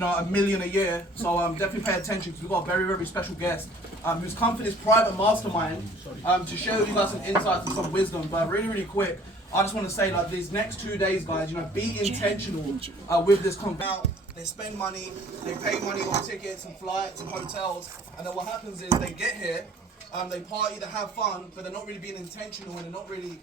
$1 million a year. So definitely pay attention because we've got a very, very special guest who's come for this private mastermind to show you guys some insights and some wisdom. But really, really quick, I just want to say, like, these next 2 days, guys, be intentional with this conference. They spend money, they pay money on tickets and flights and hotels, and then what happens is they get here, they party, they have fun, but they're not really being intentional and they're not really,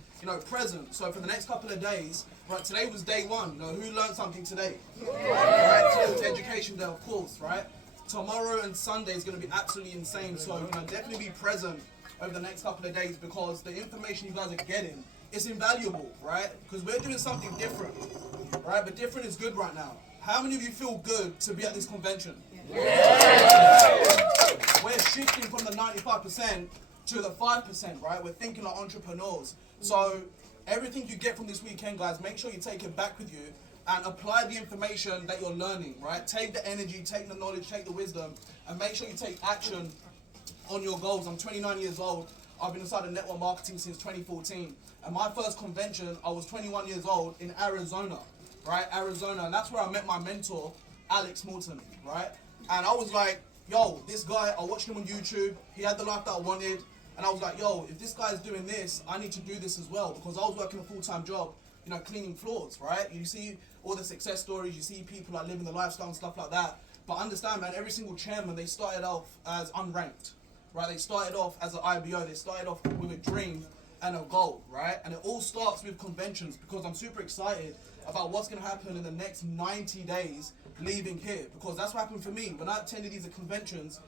present. So for the next couple of days, right, today was day one. Who learned something today? Right, today was education day, of course, right? Tomorrow and Sunday is going to be absolutely insane. So definitely be present over the next couple of days because the information you guys are getting is invaluable, right? Because we're doing something different, right? But different is good right now. How many of you feel good to be at this convention? Yeah. We're shifting from the 95% to the 5%, right? We're thinking like entrepreneurs. So everything you get from this weekend, guys, make sure you take it back with you and apply the information that you're learning, right? Take the energy, take the knowledge, take the wisdom, and make sure you take action on your goals. I'm 29 years old. I've been inside of network marketing since 2014. And my first convention, I was 21 years old in Arizona, right? Arizona. And that's where I met my mentor, Alex Morton, right? And I was like, yo, this guy, I watched him on YouTube. He had the life that I wanted. And I was like, yo, if this guy's doing this, I need to do this as well. Because I was working a full-time job, cleaning floors, right? You see all the success stories, you see people like living the lifestyle and stuff like that. But understand, man, every single chairman, they started off as unranked, right? They started off as an IBO, they started off with a dream and a goal, right? And it all starts with conventions because I'm super excited about what's going to happen in the next 90 days leaving here. Because that's what happened for me. When I attended these conventions,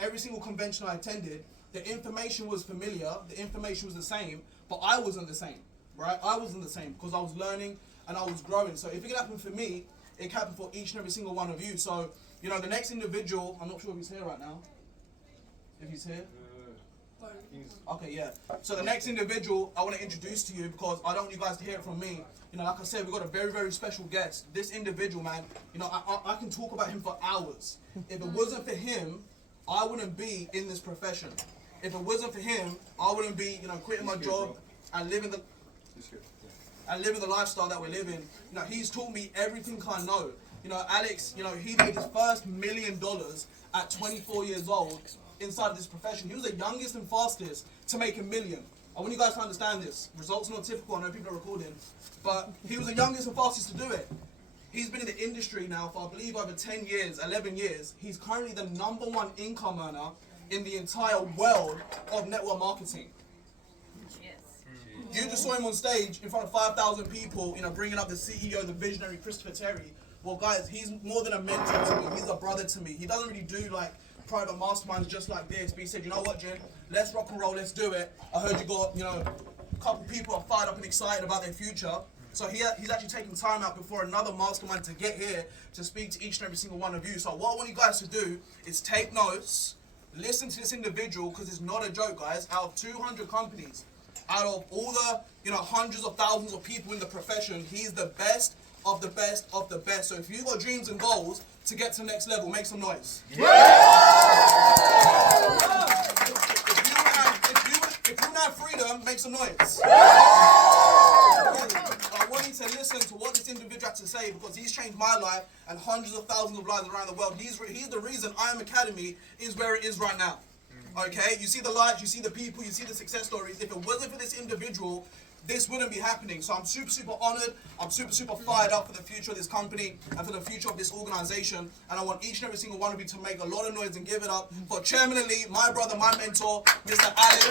every single convention I attended, the information was familiar, the information was the same, but I wasn't the same, right? I wasn't the same because I was learning and I was growing. So if it can happen for me, it can happen for each and every single one of you. So, the next individual, I'm not sure if he's here right now. If he's here? Okay, yeah. So the next individual I want to introduce to you because I don't want you guys to hear it from me. Like I said, we've got a very, very special guest. This individual, man, I can talk about him for hours. If it wasn't for him, I wouldn't be in this profession. If it wasn't for him, I wouldn't be, quitting my job and living the lifestyle that we're living. He's taught me everything I know. Alex, he made his first $1 million at 24 years old inside of this profession. He was the youngest and fastest to make $1 million. I want you guys to understand this. Results are not typical. I know people are recording, but he was the youngest and fastest to do it. He's been in the industry now for, I believe, over 10 years, 11 years. He's currently the #1 income earner in the entire world of network marketing. Yes. You just saw him on stage in front of 5,000 people, bringing up the CEO, the visionary Christopher Terry. Well, guys, he's more than a mentor to me. He's a brother to me. He doesn't really do private masterminds just like this, but he said, you know what, Jim, let's rock and roll, let's do it. I heard you got, a couple people are fired up and excited about their future. So he's actually taking time out before another mastermind to get here to speak to each and every single one of you. So what I want you guys to do is take notes, listen to this individual, because it's not a joke, guys. Out of 200 companies, out of all the, hundreds of thousands of people in the profession, he's the best of the best of the best. So if you've got dreams and goals to get to the next level, make some noise. Yeah. If you want to have freedom, make some noise. I want you to listen to what this individual had to say because he's changed my life and hundreds of thousands of lives around the world. He's the reason I Am Academy is where it is right now. Okay? You see the lights, you see the people, you see the success stories. If it wasn't for this individual, this wouldn't be happening. So I'm super, super honored. I'm super, super fired up for the future of this company and for the future of this organization. And I want each and every single one of you to make a lot of noise and give it up for Chairman Elite, my brother, my mentor, Mr. Alex.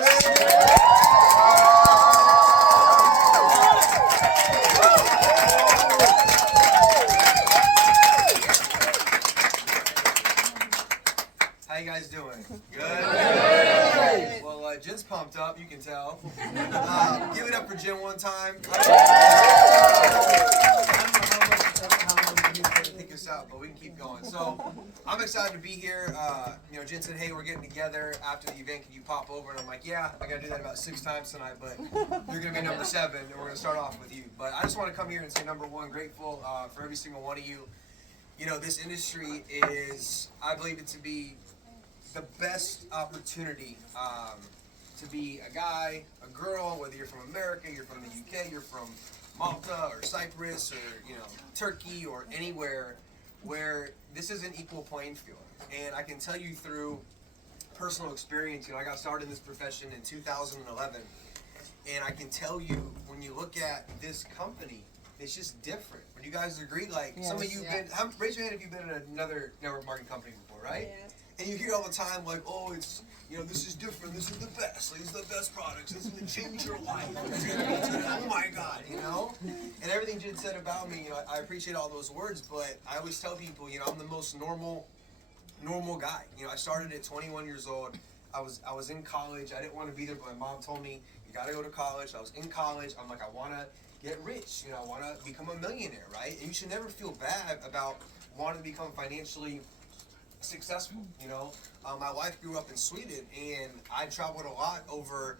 How you guys doing? Good? Well, Jen's pumped up, you can tell. Give it up for Jen one time. I don't know how long we need to take this out, but we can keep going. So, I'm excited to be here. Jen said, hey, we're getting together after the event. Can you pop over? And I'm like, yeah, I got to do that about 6 times tonight, but you're going to be number 7, and we're going to start off with you. But I just want to come here and say, number 1, grateful for every single one of you. This industry is, I believe it to be the best opportunity to be a guy, a girl, whether you're from America, you're from the UK, you're from Malta or Cyprus or Turkey or anywhere where this is an equal playing field. And I can tell you through personal experience, I got started in this profession in 2011. And I can tell you, when you look at this company, it's just different. Would you guys agree? Like, some of you raise your hand if you've been in another network marketing company before, right? Yeah. And you hear all the time, like, oh, it's, this is different, this is the best, like, these are the best products, this is going to change your life, oh my God, And everything Jid said about me, I appreciate all those words, but I always tell people, I'm the most normal guy. I started at 21 years old. I was in college. I didn't want to be there, but my mom told me, you got to go to college. I was in college. I'm like, I want to get rich. I want to become a millionaire, right? And you should never feel bad about wanting to become financially successful. My wife grew up in Sweden, and I traveled a lot over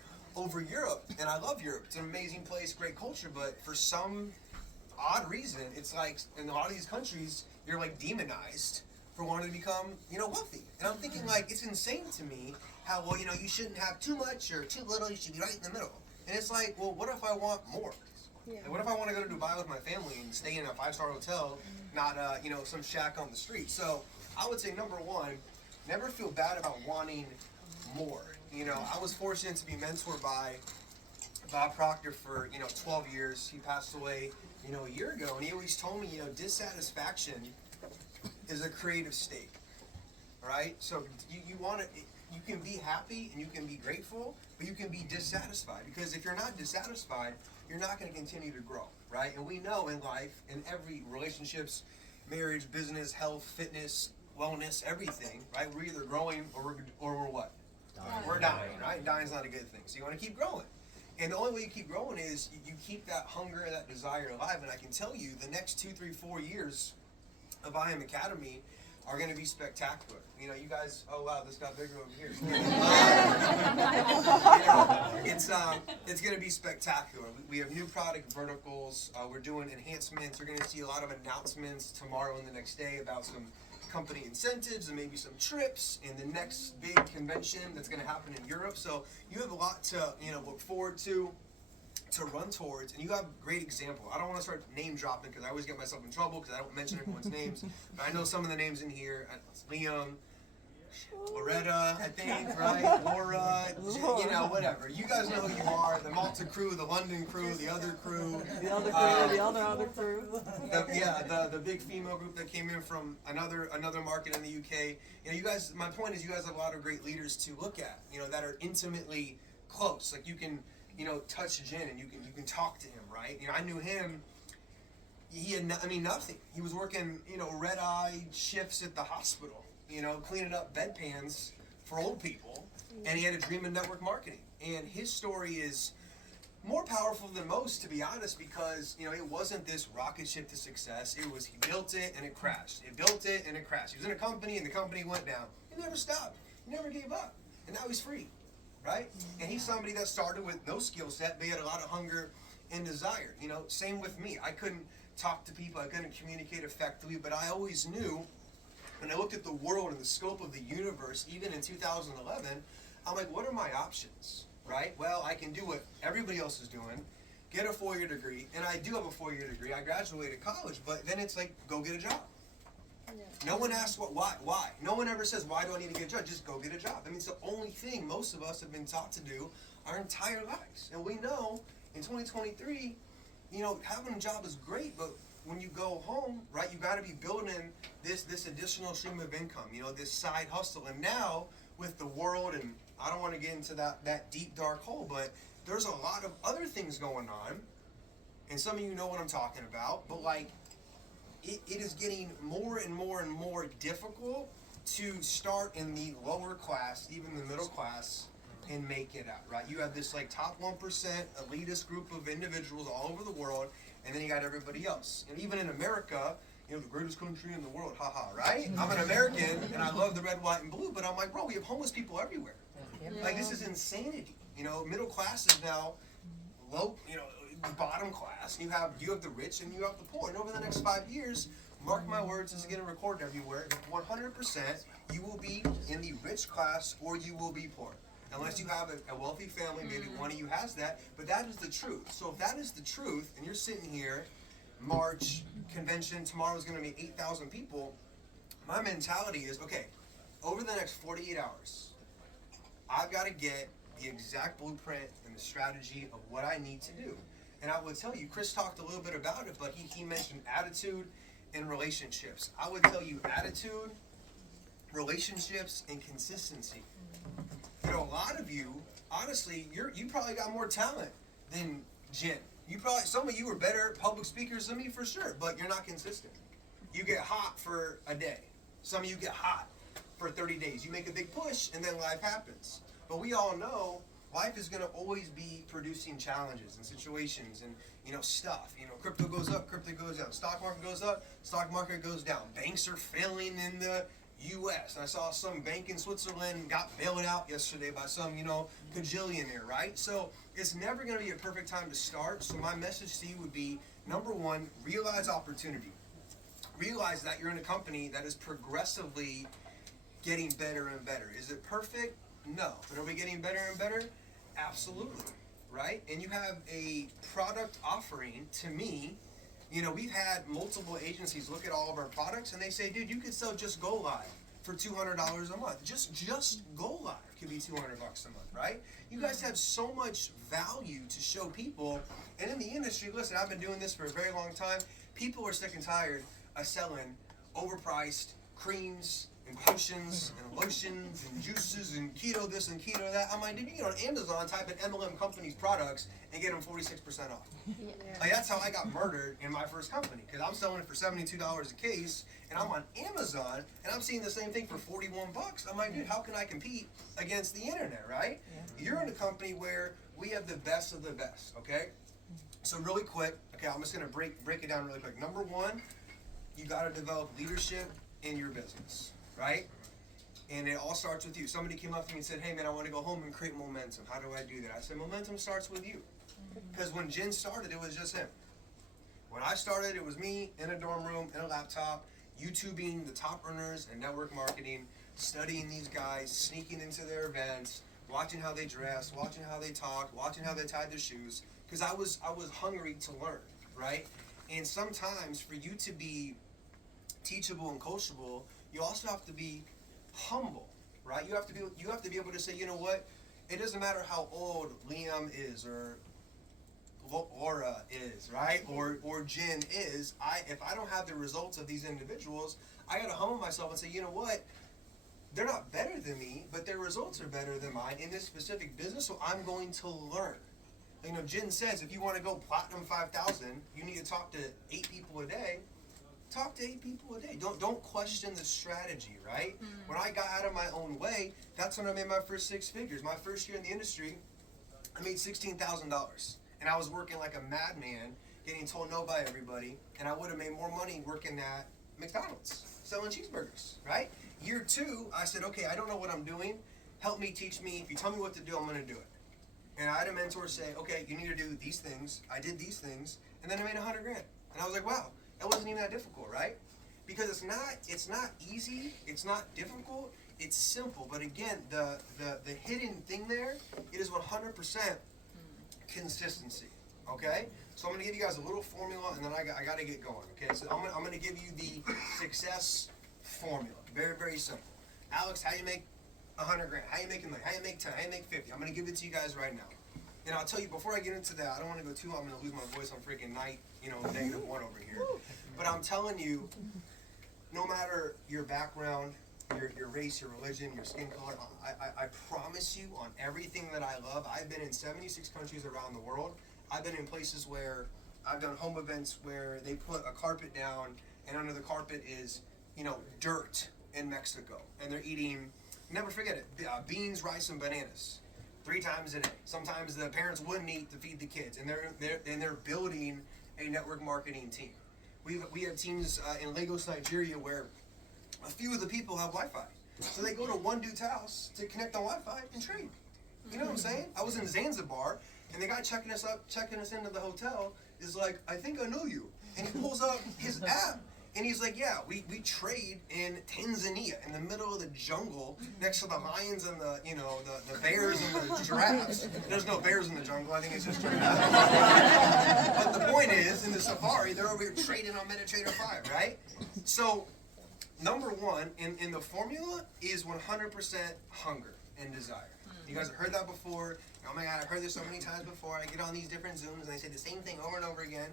Europe, and I love Europe. It's an amazing place, great culture, but for some odd reason, it's like in a lot of these countries, you're like demonized for wanting to become, wealthy. And I'm thinking, like, it's insane to me how, well, you shouldn't have too much or too little, you should be right in the middle. And it's like, well, what if I want more? Yeah. Like, what if I want to go to Dubai with my family and stay in a 5-star hotel, not, some shack on the street? So I would say, number one, never feel bad about wanting more. I was fortunate to be mentored by Bob Proctor for, 12 years. He passed away, a year ago. And he always told me, dissatisfaction is a creative state, right? So you want to, you can be happy and you can be grateful, but you can be dissatisfied, because if you're not dissatisfied, you're not going to continue to grow, right? And we know in life, in every relationships, marriage, business, health, fitness, wellness, everything, right? We're either growing or we're what? Dying. We're dying, right? Dying's not a good thing. So you want to keep growing. And the only way you keep growing is you keep that hunger, that desire alive. And I can tell you, the next 2, 3, 4 years of I Am Academy are going to be spectacular. You guys, oh wow, this got bigger over here. It's going to be spectacular. We have new product verticals. We're doing enhancements. We're going to see a lot of announcements tomorrow and the next day about some company incentives and maybe some trips in the next big convention that's going to happen in Europe. So you have a lot to look forward to run towards, and you have a great example. I don't want to start name dropping because I always get myself in trouble because I don't mention everyone's names, but I know some of the names in here. Liam, Loretta, I think, right? Laura, whatever. You guys know who you are. The Malta crew, the London crew, the other crew. The other crew. The big female group that came in from another market in the UK. You guys, my point is you guys have a lot of great leaders to look at, that are intimately close. Like you can, touch Jen and you can talk to him, right? I knew him. He had nothing. He was working, red-eye shifts at the hospital, cleaning up bedpans for old people, and he had a dream in network marketing. And his story is more powerful than most, to be honest, because, it wasn't this rocket ship to success. It was he built it and it crashed. He built it and it crashed. He was in a company and the company went down. He never stopped. He never gave up. And now he's free, right? And he's somebody that started with no skill set, but he had a lot of hunger and desire. Same with me. I couldn't talk to people. I couldn't communicate effectively, but I always knew, when I looked at the world and the scope of the universe, even in 2011, I'm like, what are my options, right? Well, I can do what everybody else is doing, get a 4-year degree, and I do have a 4-year degree. I graduated college, but then it's like, go get a job. Yeah. No one asks why. No one ever says, why do I need to get a job? Just go get a job. It's the only thing most of us have been taught to do our entire lives. And we know in 2023, having a job is great, but when you go home, right, you got to be building this additional stream of income, this side hustle. And now with the world, and I don't want to get into that deep dark hole, but there's a lot of other things going on, and some of you know what I'm talking about, but like it is getting more and more and more difficult to start in the lower class, even the middle class, and make it out, right? You have this like top 1% elitist group of individuals all over the world, and then you got everybody else. And even in America, the greatest country in the world, haha, right? I'm an American, and I love the red, white, and blue, but I'm like, bro, we have homeless people everywhere. Yeah. Like, this is insanity. Middle class is now low, the bottom class. You have the rich and you have the poor. And over the next 5 years, mark my words, this is getting recorded everywhere, 100% you will be in the rich class or you will be poor. Unless you have a wealthy family, maybe one of you has that, but that is the truth. So if that is the truth, and you're sitting here, March convention, tomorrow's going to be 8,000 people, my mentality is, okay, over the next 48 hours, I've got to get the exact blueprint and the strategy of what I need to do. And I would tell you, Chris talked a little bit about it, but he mentioned attitude and relationships. I would tell you attitude, relationships, and consistency. You know, a lot of you, honestly, you probably got more talent than Jen. Some of you are better public speakers than me for sure, but you're not consistent. You get hot for a day. Some of you get hot for 30 days. You make a big push and then life happens. But we all know life is going to always be producing challenges and situations and, stuff. Crypto goes up, crypto goes down. Stock market goes up, stock market goes down. Banks are failing in the U.S. I saw some bank in Switzerland got bailed out yesterday by some, cajillionaire, right? So it's never going to be a perfect time to start. So my message to you would be, number one, realize opportunity. Realize that you're in a company that is progressively getting better and better. Is it perfect? No. But are we getting better and better? Absolutely, right? And you have a product offering. To me, we've had multiple agencies look at all of our products and they say, dude, you could sell just Go Live for $200 a month. Just Go Live could be $200 a month, right? You guys have so much value to show people. And in the industry, listen, I've been doing this for a very long time. People are sick and tired of selling overpriced creams and potions and lotions and juices and keto this and keto that. I'm like, dude, you can get on Amazon, type in MLM companies products and get them 46% off. Yeah. Like, that's how I got murdered in my first company, because I'm selling it for $72 a case and I'm on Amazon and I'm seeing the same thing for 41 bucks. I'm like, dude, how can I compete against the internet, right? Yeah. You're in a company where we have the best of the best, okay? So really quick, okay, I'm just gonna break it down really quick. Number one, you gotta develop leadership in your business. Right? And it all starts with you. Somebody came up to me and said, hey man, I want to go home and create momentum. How do I do that? I said, momentum starts with you. Because when Jen started, it was just him. When I started, it was me in a dorm room, in a laptop, YouTubing the top earners in network marketing, studying these guys, sneaking into their events, watching how they dress, watching how they talk, watching how they tied their shoes. Because I was hungry to learn, right? And sometimes for you to be teachable and coachable, you also have to be humble, right? You have to be able to say, you know what? It doesn't matter how old Liam is or Laura is, right? Or Jen is. If I don't have the results of these individuals, I got to humble myself and say, you know what? They're not better than me, but their results are better than mine in this specific business, so I'm going to learn. Jen says if you want to go platinum 5,000, you need to talk to 8 people a day. Talk to 8 people a day. Don't question the strategy, right? Mm-hmm. When I got out of my own way, that's when I made my first 6 figures. My first year in the industry, I made $16,000. And I was working like a madman, getting told no by everybody, and I would have made more money working at McDonald's, selling cheeseburgers, right? Year 2, I said, okay, I don't know what I'm doing. Help me, teach me. If you tell me what to do, I'm going to do it. And I had a mentor say, okay, you need to do these things. I did these things, and then I made $100,000. And I was like, wow. It wasn't even that difficult, right? Because it's not easy, it's not difficult, it's simple. But again, the hidden thing there, it is 100% consistency. Okay? So I'm gonna give you guys a little formula, and then I gotta get going. Okay? So I'm gonna give you the success formula. Very, very simple. Alex, how you make $100,000? How you making money? How you make 10? How you make 50? I'm gonna give it to you guys right now. And I'll tell you, before I get into that, I don't want to go too long. I'm going to lose my voice on freaking night, -1 over here. But I'm telling you, no matter your background, your race, your religion, your skin color, I promise you on everything that I love, I've been in 76 countries around the world. I've been in places where I've done home events where they put a carpet down, and under the carpet is, dirt in Mexico. And they're eating, never forget it, beans, rice, and bananas. 3 times a day. Sometimes the parents wouldn't eat to feed the kids, and they're building a network marketing team. We have teams in Lagos, Nigeria, where a few of the people have Wi-Fi, so they go to one dude's house to connect on Wi-Fi and trade. You know what I'm saying? I was in Zanzibar, and the guy checking us into the hotel is like, I think I know you, and he pulls up his app. And he's like, yeah, we trade in Tanzania, in the middle of the jungle, next to the lions and the bears and the giraffes. There's no bears in the jungle, I think it's just giraffes. But the point is, in the safari, they're over here trading on MetaTrader 5, right? So number one in the formula is 100% hunger and desire. You guys have heard that before. Oh my God, I've heard this so many times before. I get on these different Zooms and they say the same thing over and over again.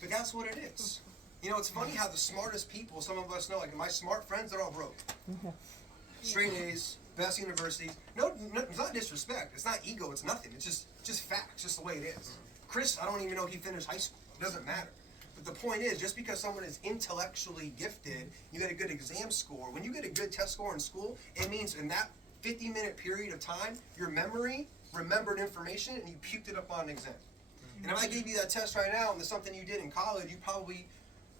But that's what it is. You know, it's funny how the smartest people, some of us know, like my smart friends, they're all broke. Straight A's, best universities. No, it's not disrespect. It's not ego. It's nothing. It's just facts, just the way it is. Chris, I don't even know if he finished high school. It doesn't matter. But the point is, just because someone is intellectually gifted, you get a good exam score. When you get a good test score in school, it means in that 50-minute period of time, your memory remembered information and you puked it up on an exam. And if I gave you that test right now and there's something you did in college, you probably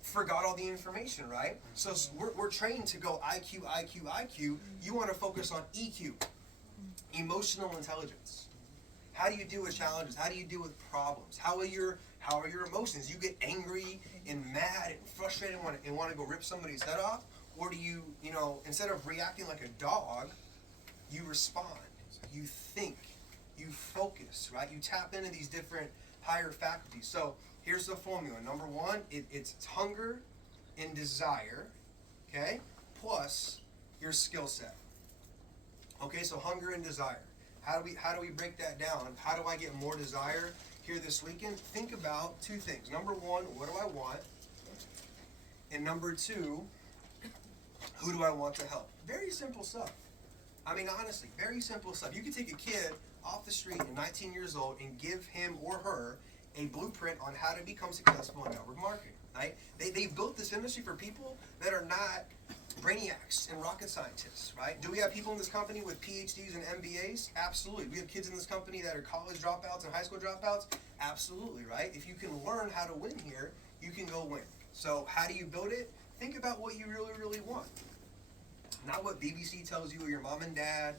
forgot all the information, right? So we're trained to go IQ, IQ, IQ. You want to focus on EQ, emotional intelligence. How do you deal with challenges? How do you deal with problems? How are your emotions? You get angry and mad and frustrated and want to go rip somebody's head off? Or do you, instead of reacting like a dog, you respond, you think, you focus, right? You tap into these different higher faculties. So here's the formula. Number one, it's hunger and desire, okay, plus your skill set. Okay, so hunger and desire. How do we break that down? How do I get more desire here this weekend? Think about two things. Number one, what do I want? And number two, who do I want to help? Very simple stuff. I mean, honestly, very simple stuff. You could take a kid off the street at 19 years old and give him or her a blueprint on how to become successful in network marketing, right? They've built this industry for people that are not brainiacs and rocket scientists, right? Do we have people in this company with PhDs and MBAs? Absolutely. We have kids in this company that are college dropouts and high school dropouts? Absolutely, right? If you can learn how to win here, you can go win. So how do you build it? Think about what you really, really want. Not what BBC tells you or your mom and dad,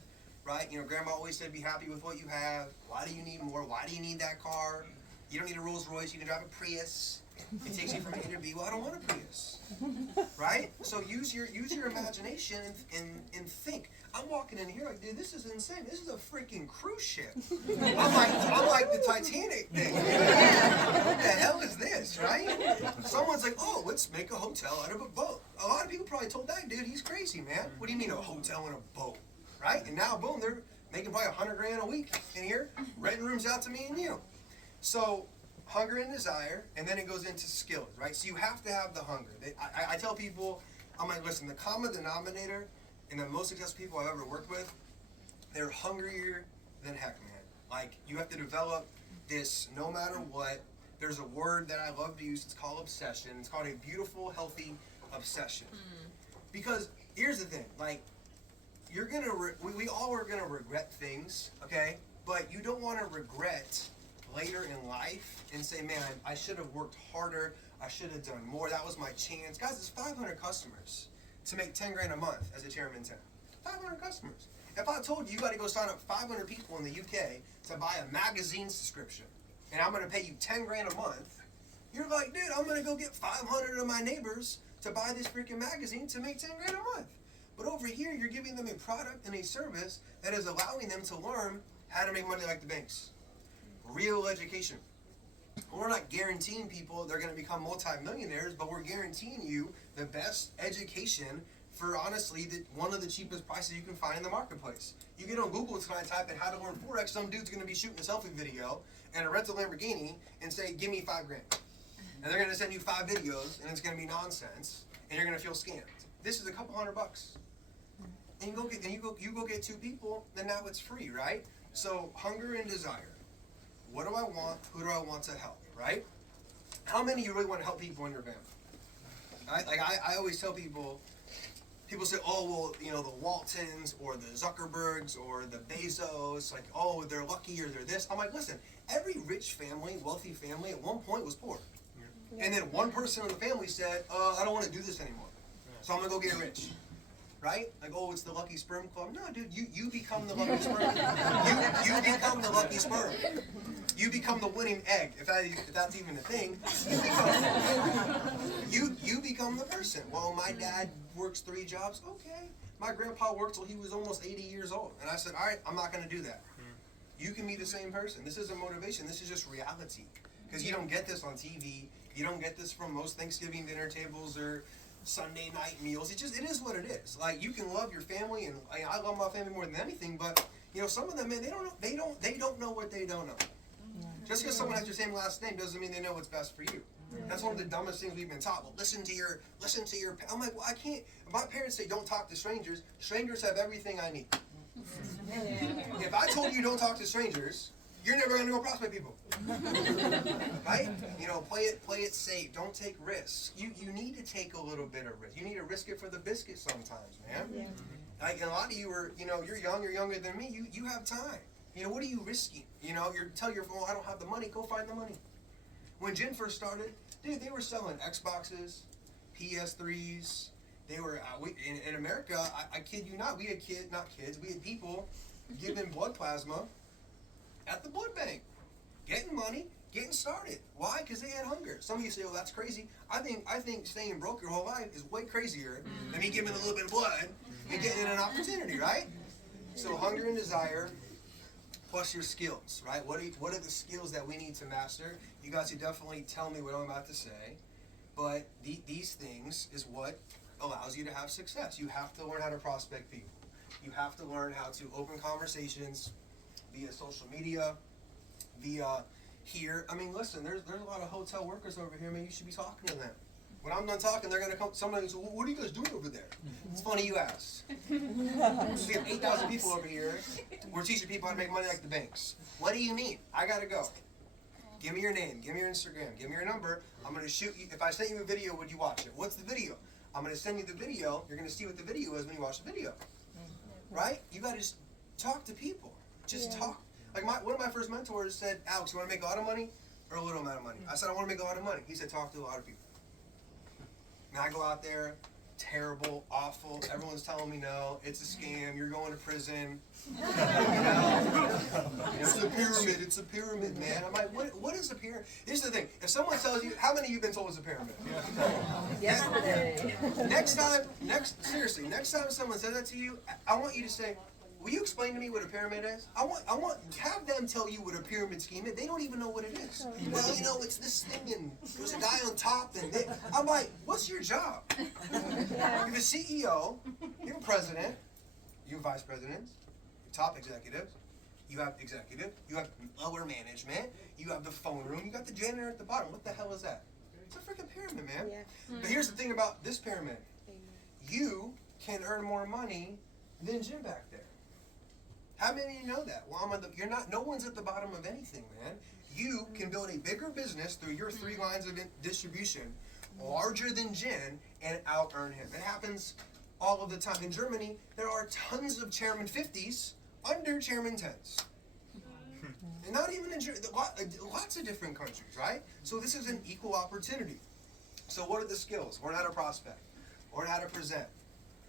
right? Grandma always said be happy with what you have. Why do you need more? Why do you need that car? You don't need a Rolls Royce, you can drive a Prius. It takes you from A to B. Well, I don't want a Prius, right? So use your imagination and think. I'm walking in here like, dude, this is insane. This is a freaking cruise ship. I'm like the Titanic thing. What the hell is this, right? Someone's like, oh, let's make a hotel out of a boat. A lot of people probably told that dude, he's crazy, man. What do you mean a hotel and a boat, right? And now, boom, they're making probably $100,000 a week in here, renting rooms out to me and you. So hunger and desire, and then it goes into skills, right? So you have to have the hunger. I tell people, I'm like, listen, the common denominator in the most successful people I've ever worked with, they're hungrier than heck, man. Like, you have to develop this no matter what. There's a word that I love to use. It's called obsession. It's called a beautiful, healthy obsession. Because here's the thing, like, you're gonna we all are gonna regret things, okay? But you don't want to regret later in life and say, man, I should have worked harder. I should have done more. That was my chance. Guys, it's 500 customers to make 10 grand a month as a chairman in town. 500 customers. If I told you got to go sign up 500 people in the UK to buy a magazine subscription, and I'm going to pay you 10 grand a month, you're like, dude, I'm going to go get 500 of my neighbors to buy this freaking magazine to make 10 grand a month. But over here, you're giving them a product and a service that is allowing them to learn how to make money like the banks. Real education. We're not guaranteeing people they're going to become multimillionaires, but we're guaranteeing you the best education for, honestly, one of the cheapest prices you can find in the marketplace. You get on Google tonight, type in how to learn Forex, some dude's going to be shooting a selfie video and a rental Lamborghini and say, give me $5 grand. And they're going to send you 5 videos, and it's going to be nonsense, and you're going to feel scammed. This is a couple $100. And you go get 2 people, then now it's free, right? So hunger and desire. What do I want? Who do I want to help, right? How many of you really want to help people in your family? Right? Like I always tell people say, oh, well, the Waltons or the Zuckerbergs or the Bezos, like, oh, they're lucky or they're this. I'm like, listen, every rich family, wealthy family at one point was poor. Yeah. And then one person in the family said, I don't want to do this anymore. So I'm going to go get rich. Right? Like, oh, it's the lucky sperm club. No, dude, you become the lucky sperm. You become the lucky sperm. You become the winning egg, if that's even a thing. You become the person. Well, my dad works 3 jobs. Okay. My grandpa worked till he was almost 80 years old. And I said, all right, I'm not going to do that. You can be the same person. This isn't motivation. This is just reality. Because you don't get this on TV. You don't get this from most Thanksgiving dinner tables or Sunday night meals. It is what it is. Like, you can love your family, and I love my family more than anything, but some of them, man, they don't know what they don't know. Just because someone has your same last name doesn't mean they know what's best for you. That's one of the dumbest things we've been taught. Well, listen to your. I'm like, well, I can't. My parents say don't talk to strangers. Strangers have everything I need. If I told you don't talk to strangers, you're never going to go prospect people. Right? Play it safe. Don't take risks. You need to take a little bit of risk. You need to risk it for the biscuit sometimes, man. Yeah. Like, and a lot of you are, you're younger than me. You have time. What are you risking? Tell your phone, I don't have the money. Go find the money. When Jen first started, dude, they were selling Xboxes, PS3s. They were in America. I kid you not. We had we had people giving blood plasma at the blood bank, getting money, getting started. Why? Because they had hunger. Some of you say, "Well, that's crazy." I think staying broke your whole life is way crazier than me giving a little bit of blood and getting an opportunity, right? So hunger and desire, plus your skills, right? What are the skills that we need to master? You guys should definitely tell me what I'm about to say, but these things is what allows you to have success. You have to learn how to prospect people. You have to learn how to open conversations via social media, via here. I mean, listen, there's a lot of hotel workers over here, man. You should be talking to them. When I'm done talking, they're going to come. Somebody says, well, what are you guys doing over there? It's funny you ask. We have 8,000 people over here. We're teaching people how to make money like the banks. What do you mean? I got to go. Give me your name. Give me your Instagram. Give me your number. I'm going to shoot you. If I sent you a video, would you watch it? What's the video? I'm going to send you the video. You're going to see what the video is when you watch the video. Right? You got to just talk to people. Just talk. Like one of my first mentors said, Alex, you want to make a lot of money or a little amount of money? I said, I want to make a lot of money. He said, talk to a lot of people. And I go out there, terrible, awful. Everyone's telling me no. It's a scam. You're going to prison. It's a pyramid, man. I'm like, what is a pyramid? Here's the thing. If someone tells you, how many of you have been told it's a pyramid? Yesterday. Next time someone says that to you, I want you to say, will you explain to me what a pyramid is? I want have them tell you what a pyramid scheme is. They don't even know what it is. Well, it's this thing and there's a guy on top and I'm like, what's your job? You have a CEO, you have a president, you have vice presidents, top executives, you have lower management, you have the phone room, you got the janitor at the bottom. What the hell is that? It's a freaking pyramid, man. Yeah. But here's the thing about this pyramid. You can earn more money than Jim back there. How many of you know that? Well, no one's at the bottom of anything, man. You can build a bigger business through your 3 lines of distribution, larger than Jen, and out-earn him. It happens all of the time. In Germany, there are tons of Chairman 50s under Chairman 10s. And not even in lots of different countries, right? So this is an equal opportunity. So what are the skills? Learn how to prospect. Learn how to present,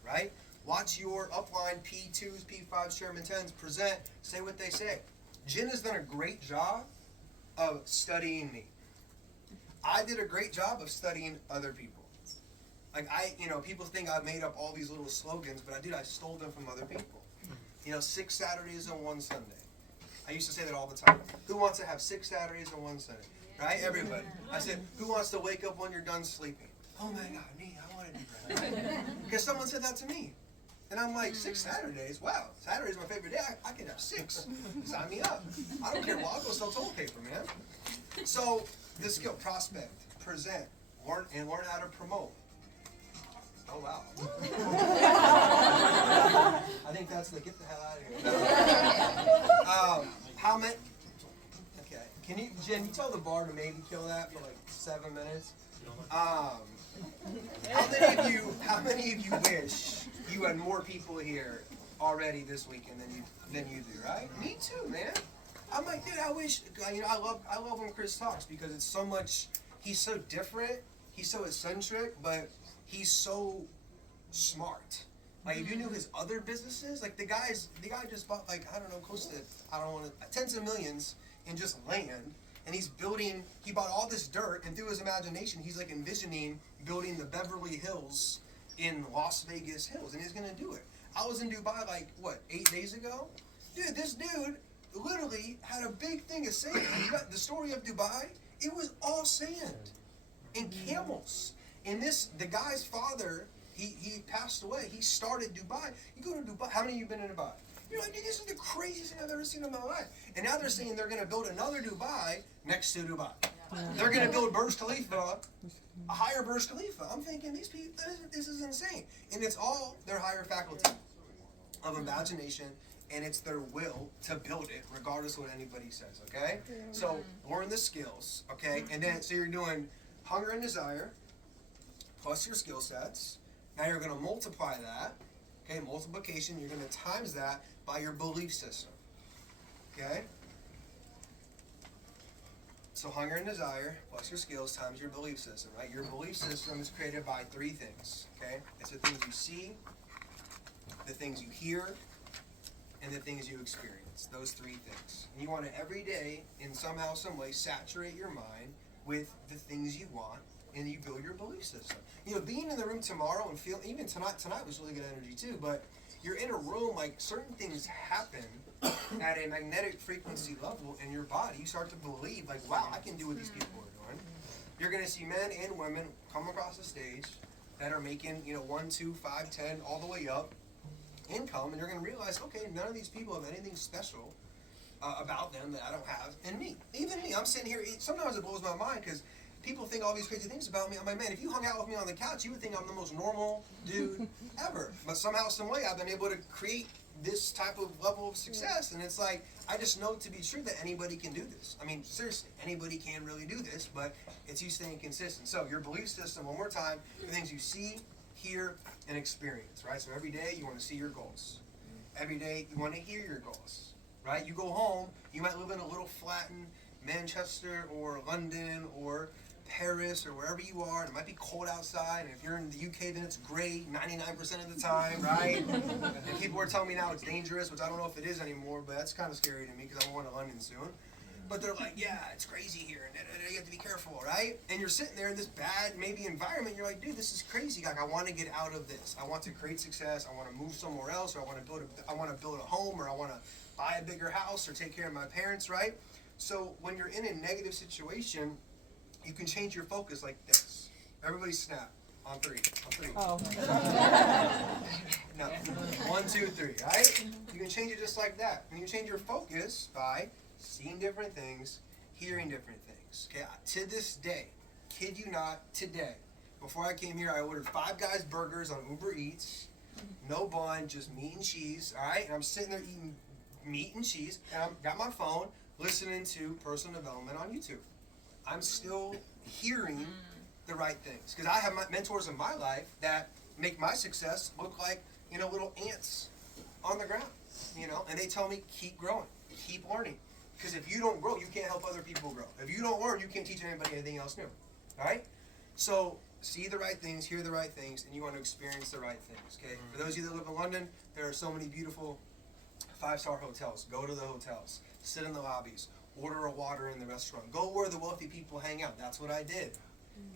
right? Watch your upline P2s, P5s, Chairman 10s present, say what they say. Jen has done a great job of studying me. I did a great job of studying other people. Like people think I've made up all these little slogans, but I stole them from other people. 6 Saturdays and 1 Sunday. I used to say that all the time. Who wants to have 6 Saturdays and 1 Sunday? Right? Everybody. I said, who wants to wake up when you're done sleeping? Oh my God, me, I want to do that. Because someone said that to me. And I'm like, 6 Saturdays? Wow, Saturday's my favorite day. I can have 6. Sign me up. I don't care. Well, I'll go sell toilet paper, man. So, this skill, prospect, present, learn how to promote. Oh, wow. I think that's the get the hell out of here. How many? Okay. Jen, you tell the bar to maybe kill that for like 7 minutes? How many of you wish you had more people here already this weekend than you do, right? Me too, man. I'm like, dude, I wish, I love when Chris talks because it's so much, he's so different, he's so eccentric, but he's so smart. Like, if you knew his other businesses, like the guy just bought close to, tens of millions in just land, and he bought all this dirt, and through his imagination, he's like envisioning building the Beverly Hills in Las Vegas Hills, and he's gonna do it. I was in Dubai 8 days ago? Dude, this dude literally had a big thing of sand. The story of Dubai, it was all sand and camels. And the guy's father, he passed away. He started Dubai. You go to Dubai. How many of you been in Dubai? You're like, dude, this is the craziest thing I've ever seen in my life. And now they're saying they're going to build another Dubai next to Dubai. They're going to build Burj Khalifa, a higher Burj Khalifa. I'm thinking, these people, this is insane. And it's all their higher faculty of imagination, and it's their will to build it, regardless of what anybody says, okay? So learn the skills, okay? And then, so you're doing hunger and desire, plus your skill sets. Now you're going to multiply that, okay? Multiplication, you're going to times that by your belief system, okay? So hunger and desire plus your skills times your belief system, right? Your belief system is created by three things, okay? It's the things you see, the things you hear, and the things you experience. Those three things. And you want to every day, in somehow, some way, saturate your mind with the things you want, and you build your belief system. You know, being in the room tomorrow and feel, even tonight was really good energy too, but you're in a room, like certain things happen at a magnetic frequency level in your body. You start to believe, like, wow, I can do what these people are doing. You're going to see men and women come across the stage that are making, you know, 1, 2, 5, 10, all the way up income, and you're going to realize, okay, none of these people have anything special about them that I don't have in me. Even me, I'm sitting here, sometimes it blows my mind because people think all these crazy things about me. I'm like, man, if you hung out with me on the couch, you would think I'm the most normal dude ever. But somehow, some way, I've been able to create this type of level of success, and it's like, I just know to be true that anybody can do this. I mean, seriously, anybody can really do this, but it's you staying consistent. So your belief system, one more time, the things you see, hear, and experience, right? So every day you want to see your goals. Every day you want to hear your goals, right? You go home, you might live in a little flat in Manchester or London or Paris or wherever you are, and it might be cold outside, and if you're in the UK, then it's great 99% of the time, right? And people are telling me now it's dangerous, which I don't know if it is anymore, but that's kind of scary to me because I'm going to London soon. But they're like, yeah, it's crazy here, and you have to be careful, right? And you're sitting there in this bad, maybe, environment, you're like, dude, this is crazy. Like, I want to get out of this. I want to create success. I want to move somewhere else, or I want to build a home, or I want to buy a bigger house, or take care of my parents, right? So when you're in a negative situation, you can change your focus like this. Everybody snap. On three. Oh. No. 1, 2, 3, right? You can change it just like that. And you change your focus by seeing different things, hearing different things. Okay, to this day, kid you not, today, before I came here, I ordered 5 Guys burgers on Uber Eats, no bun, just meat and cheese, all right? And I'm sitting there eating meat and cheese, and I've got my phone, listening to personal development on YouTube. I'm still hearing the right things, because I have my mentors in my life that make my success look like, you know, little ants on the ground, you know, and they tell me, keep growing, keep learning. Because if you don't grow, you can't help other people grow. If you don't learn, you can't teach anybody anything else new. All right? So see the right things, hear the right things, and you want to experience the right things. Okay? For those of you that live in London, there are so many beautiful 5-star hotels. Go to the hotels. Sit in the lobbies. Order a water in the restaurant. Go where the wealthy people hang out. That's what I did.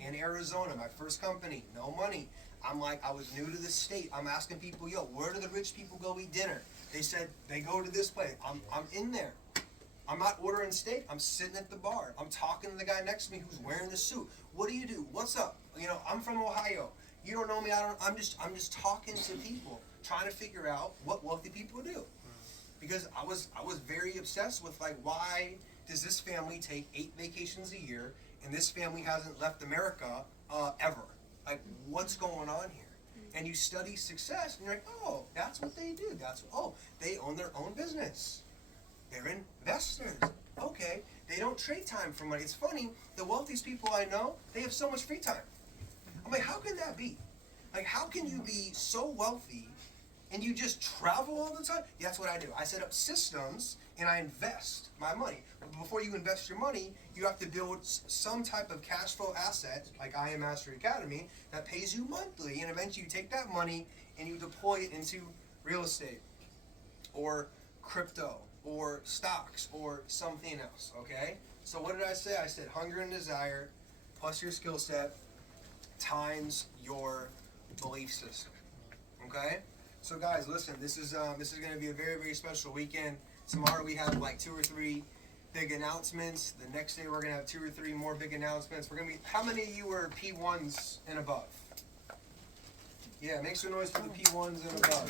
In Arizona, my first company, no money. I'm like, I was new to the state. I'm asking people, yo, where do the rich people go eat dinner? They said, they go to this place. I'm in there. I'm not ordering steak. I'm sitting at the bar. I'm talking to the guy next to me who's wearing the suit. What do you do? What's up? You know, I'm from Ohio. You don't know me. I'm just talking to people, trying to figure out what wealthy people do. Because I was very obsessed with, like, why does this family take 8 vacations a year and this family hasn't left America ever? Like, what's going on here? And you study success, and you're like, oh, that's what they do. They own their own business. They're investors. Okay, they don't trade time for money. It's funny, the wealthiest people I know, they have so much free time. I'm like, how can that be? Like, how can you be so wealthy and you just travel all the time? Yeah, that's what I do. I set up systems and I invest my money. But before you invest your money, you have to build some type of cash flow asset, like I Am Mastery Academy, that pays you monthly. And eventually you take that money and you deploy it into real estate or crypto or stocks or something else, okay? So what did I say? I said hunger and desire plus your skill set times your belief system, okay? So guys, listen, this is going to be a very, very special weekend. Tomorrow we have like 2 or 3 big announcements. The next day we're gonna have 2 or 3 more big announcements. We're gonna be. How many of you were P1s and above? Yeah, make some noise for the P1s and above.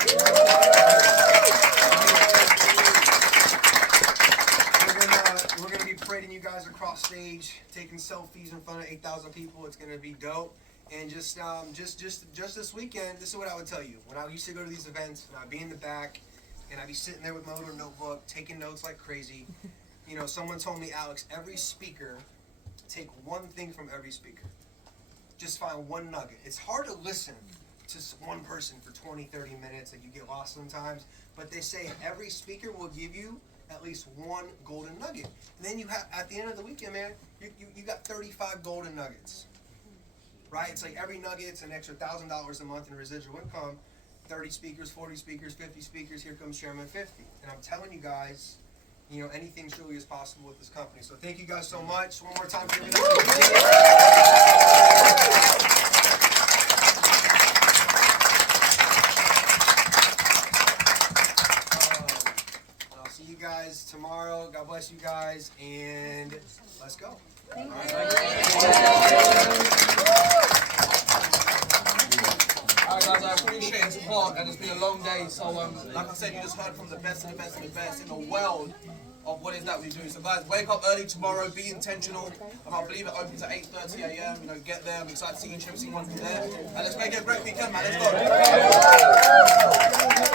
We're gonna be parading you guys across stage, taking selfies in front of 8,000 people. It's gonna be dope. And just this weekend, this is what I would tell you. When I used to go to these events, and I'd be in the back, and I'd be sitting there with my little notebook, taking notes like crazy. You know, someone told me, Alex, every speaker, take one thing from every speaker. Just find one nugget. It's hard to listen to one person for 20, 30 minutes, and you get lost sometimes. But they say every speaker will give you at least one golden nugget. And then you have, at the end of the weekend, man, you got 35 golden nuggets. Right? It's like every nugget's an extra $1,000 a month in residual income. 30 speakers, 40 speakers, 50 speakers, here comes Chairman 50. And I'm telling you guys, you know, anything truly is possible with this company. So thank you guys so much. One more time for everything. I'll see you guys tomorrow. God bless you guys, and let's go. Thank All you. Alright guys, I appreciate the support and it's been a long day, so like I said, you just heard from the best of the best of the best in the world of what it is that we do. So guys, wake up early tomorrow, be intentional. I believe it opens at 8:30 a.m. You know, get there. I'm excited to see each and every single one from there. And let's make it a great weekend, man. Let's go.